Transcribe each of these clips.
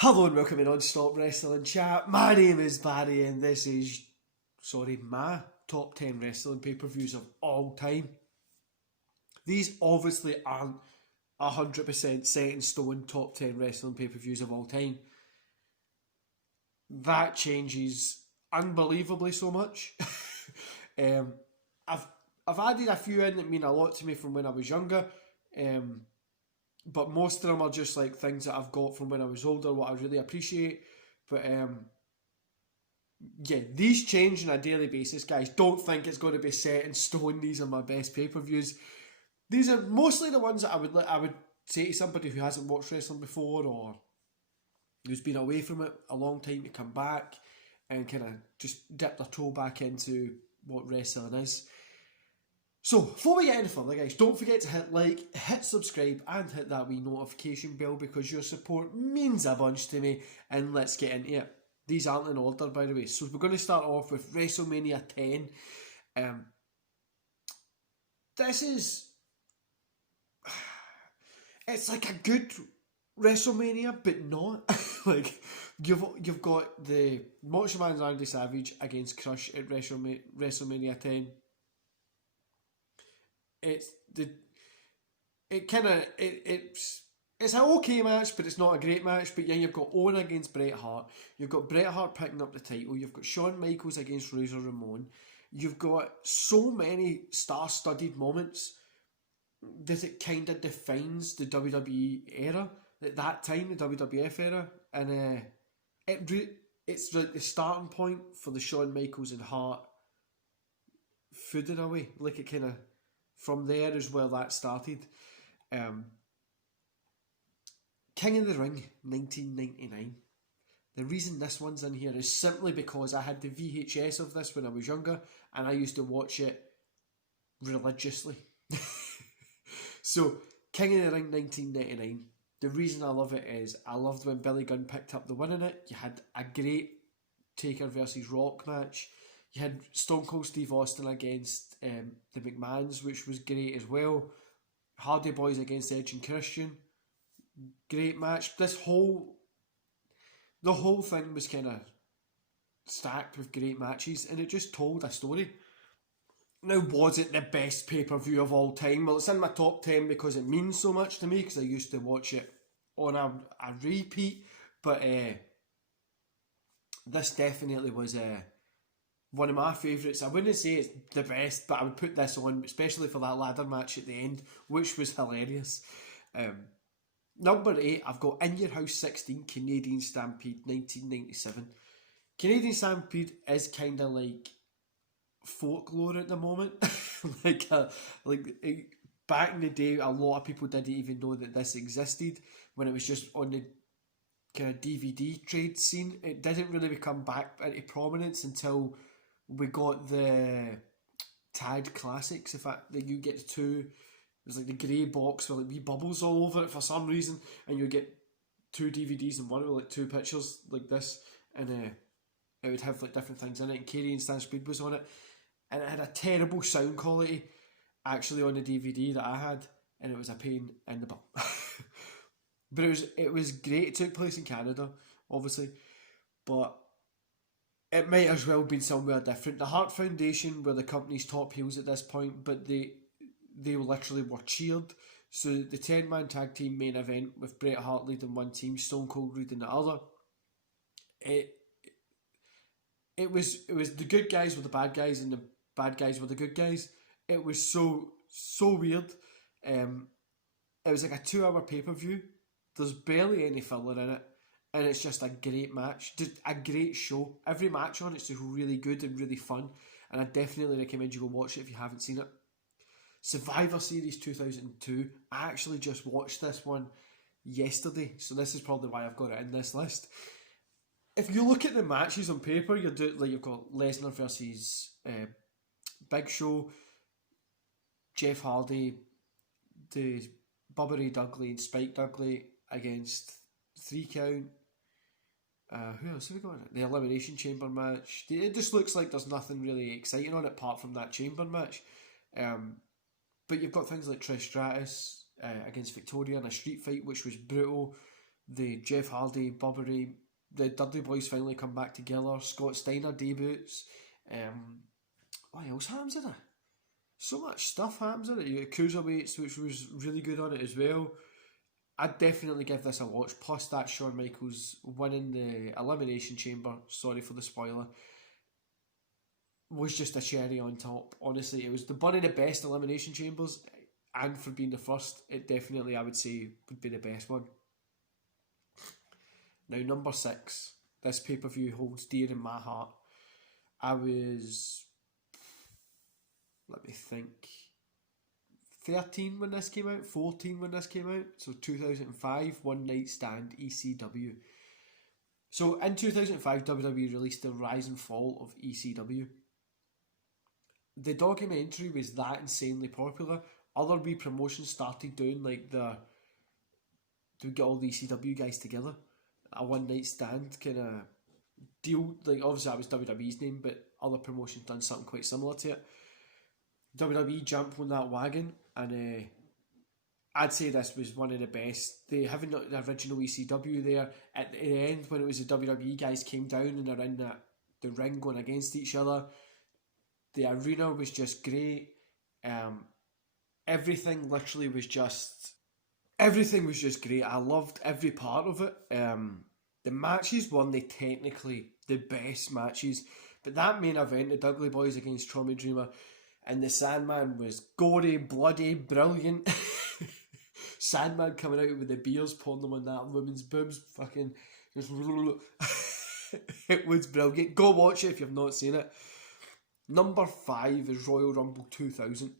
Hello and welcome to Non-Stop Wrestling Chat. My name is Barry and this is, my top 10 wrestling pay-per-views of all time. These obviously aren't 100% set in stone top 10 wrestling pay-per-views of all time. That changes unbelievably so much. um, I've, I've added a few in that mean a lot to me from when I was younger. But most of them are just like things that I've got from when I was older, what I really appreciate. But yeah, these change on a daily basis, guys. Don't think it's going to be set in stone. These are my best pay-per-views. These are mostly the ones that I would say to somebody who hasn't watched wrestling before or who's been away from it a long time to come back and kind of just dip their toe back into what wrestling is. So, before we get any further, guys, don't forget to hit like, hit subscribe, and hit that wee notification bell because your support means a bunch to me, and let's get into it. These aren't in order, by the way. So, we're going to start off with WrestleMania 10. This is... It's like a good WrestleMania, but not. Like, you've got the Macho Man's Randy Savage against Crush at WrestleMania 10. It's an okay match, but it's not a great match. But yeah, you've got Owen against Bret Hart. You've got Bret Hart picking up the title. You've got Shawn Michaels against Razor Ramon. You've got so many star-studded moments that it kind of defines the WWE era at that time, the WWF era, and it's like the starting point for the Shawn Michaels and Hart feud in a way. Like it kind of from there is where that started. King of the Ring, 1999. The reason this one's in here is simply because I had the VHS of this when I was younger and I used to watch it religiously. So, King of the Ring 1999. The reason I love it is I loved when Billy Gunn picked up the win in it. You had a great Taker versus Rock match. You had Stone Cold Steve Austin against the McMahons, which was great as well. Hardy Boys against Edge and Christian. Great match. The whole thing was kind of stacked with great matches and it just told a story. Now, was it the best pay-per-view of all time? Well, it's in my top 10 because it means so much to me because I used to watch it on a repeat. But this definitely was one of my favourites. I wouldn't say it's the best, but I would put this on, especially for that ladder match at the end, which was hilarious. Number 8, I've got In Your House 16, Canadian Stampede, 1997. Canadian Stampede is kind of like folklore at the moment. Back in the day, a lot of people didn't even know that this existed when it was just on the kind of DVD trade scene. It didn't really become back into prominence until we got the Tag Classics. In fact, that you get two. There's like the grey box with like wee bubbles all over it for some reason, and you get two DVDs in one with like two pictures like this, and it would have like different things in it. And Canadian Stampede was on it, and it had a terrible sound quality actually on the DVD that I had, and it was a pain in the butt. But it was great. It took place in Canada, obviously, but it might as well have been somewhere different. The Hart Foundation were the company's top heels at this point, but they literally were cheered. So the 10-man tag team main event with Bret Hart leading one team, Stone Cold leading the other. It was the good guys were the bad guys and the bad guys were the good guys. It was so weird. It was like a 2-hour pay-per-view. There's barely any filler in it, and it's just a great match, just a great show. Every match on it's just really good and really fun, and I definitely recommend you go watch it if you haven't seen it. Survivor Series 2002. I actually just watched this one yesterday, so this is probably why I've got it in this list. If you look at the matches on paper, you've got Lesnar versus Big Show, Jeff Hardy, the Bubba Ray Dudley and Spike Dudley against 3 Count. Who else have we got? The Elimination Chamber match. It just looks like there's nothing really exciting on it apart from that Chamber match. But you've got things like Trish Stratus against Victoria in a street fight, which was brutal. the Jeff Hardy, Bubba Ray, the Dudley Boys finally come back together. Scott Steiner debuts. What else happens in it? So much stuff happens in it. You got Cruiserweights, which was really good on it as well. I'd definitely give this a watch. Plus that Shawn Michaels winning the Elimination Chamber, sorry for the spoiler, was just a cherry on top. Honestly, it was one of the best Elimination Chambers, and for being the first, it definitely, I would say, would be the best one. Now, number 6. This pay-per-view holds dear in my heart. I was, let me think, 13 when this came out, 14 when this came out, so 2005, One Night Stand, ECW. So in 2005, WWE released the Rise and Fall of ECW. The documentary was that insanely popular. Other wee promotions started doing like to get all the ECW guys together. A One Night Stand kind of deal. Like obviously that was WWE's name, but other promotions done something quite similar to it. WWE jumped on that wagon, and I'd say this was one of the best. They having the original ECW there at the end when it was the WWE guys came down and they're in the ring going against each other. The arena was just great. Everything literally was just great. I loved every part of it. The matches weren't they technically the best matches, but that main event, the Dudley Boys against Tommy Dreamer and the Sandman, was gory, bloody, brilliant. Sandman coming out with the beers, pouring them on that woman's boobs, fucking just it was brilliant. Go watch it if you've not seen it. Number 5 is Royal Rumble 2000.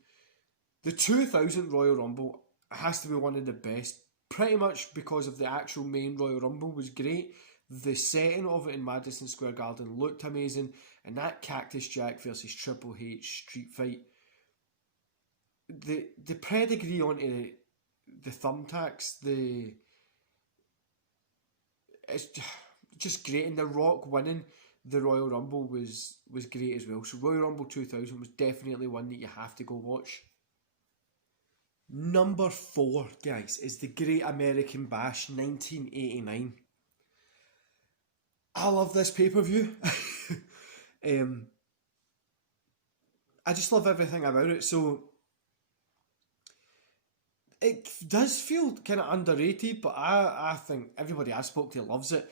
The 2000 Royal Rumble has to be one of the best, pretty much because of the actual main Royal Rumble was great. The setting of it in Madison Square Garden looked amazing, and that Cactus Jack versus Triple H street fight, the pedigree onto the thumbtacks, it's just great, and The Rock winning the Royal Rumble was great as well. So Royal Rumble 2000 was definitely one that you have to go watch. Number 4, guys, is the Great American Bash 1989. I love this pay-per-view. I just love everything about it. So it does feel kind of underrated, but I think everybody I spoke to loves it.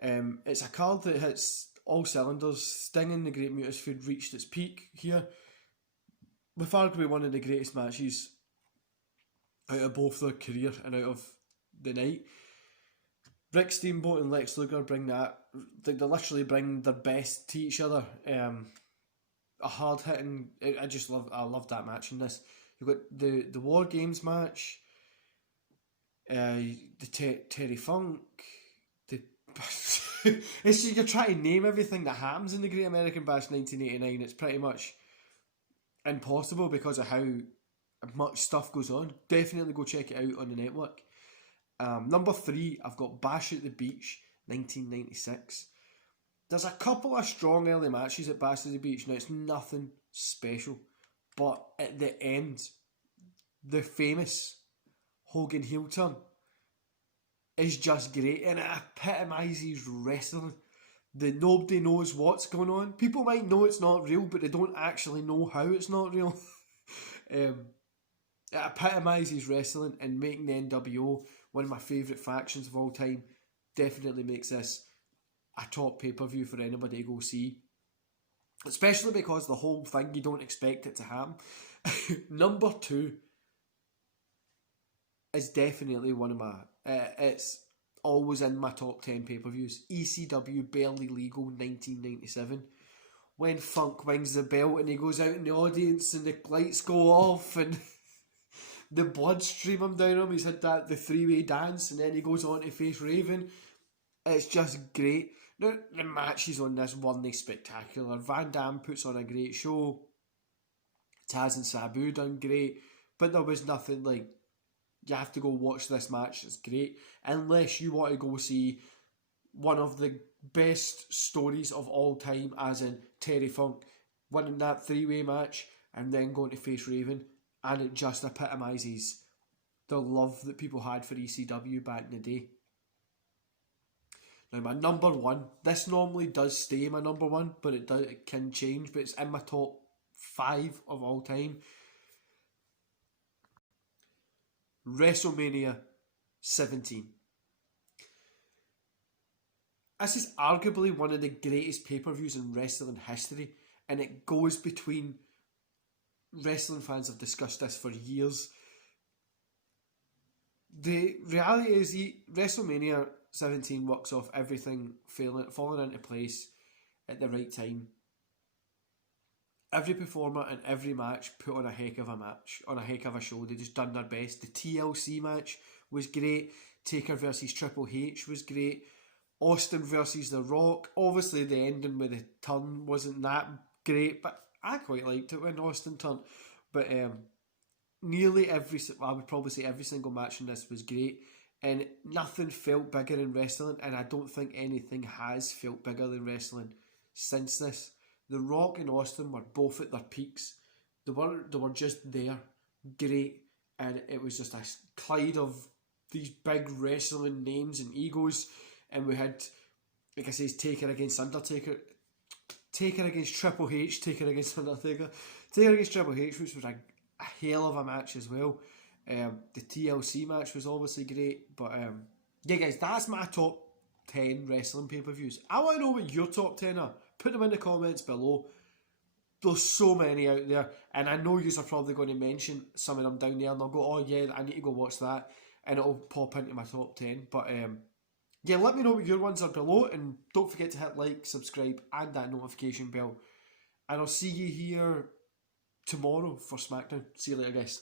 It's a card that hits all cylinders. Sting and the Great Mutas Feud reached its peak here, with arguably one of the greatest matches out of both their career and out of the night. Rick Steamboat and Lex Luger bring that, they literally bring their best to each other. A hard hitting, I love that match in this. You've got the War Games match, the Terry Funk, it's just, you're trying to name everything that happens in the Great American Bash 1989. It's pretty much impossible because of how much stuff goes on. Definitely go check it out on the network. Number 3, I've got Bash at the Beach 1996. There's a couple of strong early matches at Bash at the Beach. Now, it's nothing special, but at the end, the famous Hogan heel turn is just great, and it epitomises wrestling. Nobody knows what's going on. People might know it's not real, but they don't actually know how it's not real. It epitomises wrestling, and making the NWO one of my favourite factions of all time definitely makes this a top pay-per-view for anybody to go see. Especially because the whole thing, you don't expect it to happen. Number 2 is definitely one of my... it's always in my top 10 pay-per-views. ECW Barely Legal 1997. When Funk wins the belt and he goes out in the audience and the lights go off and the blood streaming down him. He's had the 3-way dance and then he goes on to face Raven. It's just great. Now, the matches on this weren't spectacular. Van Damme puts on a great show. Taz and Sabu done great. But there was nothing like, you have to go watch this match, it's great. Unless you want to go see one of the best stories of all time, as in Terry Funk winning that 3-way match and then going to face Raven. And it just epitomises the love that people had for ECW back in the day. Now my number one, this normally does stay my number one, but it can change, but it's in my top 5 of all time. WrestleMania 17. This is arguably one of the greatest pay-per-views in wrestling history, and it goes between, wrestling fans have discussed this for years. The reality is WrestleMania 17 works off everything falling into place at the right time. Every performer in every match put on a heck of a match, on a heck of a show. They just done their best. The TLC match was great. Taker versus Triple H was great. Austin versus The Rock. Obviously the ending with the turn wasn't that great, but I quite liked it when Austin turned. But nearly I would probably say every single match in this was great, and nothing felt bigger in wrestling, and I don't think anything has felt bigger than wrestling since this. The Rock and Austin were both at their peaks. They were just there, great, and it was just a collide of these big wrestling names and egos, and we had, like I say, Taker against Undertaker, Taker against Triple H, Taker against Undertaker, Taker against Triple H, which was a hell of a match as well. The TLC match was obviously great, but yeah guys, that's my top 10 wrestling pay-per-views. I want to know what your top 10 are. Put them in the comments below. There's so many out there, and I know you are probably going to mention some of them down there, and I'll go, oh yeah, I need to go watch that, and it'll pop into my top 10. But yeah, let me know what your ones are below, and don't forget to hit like, subscribe, and that notification bell. And I'll see you here tomorrow for SmackDown. See you later, guys.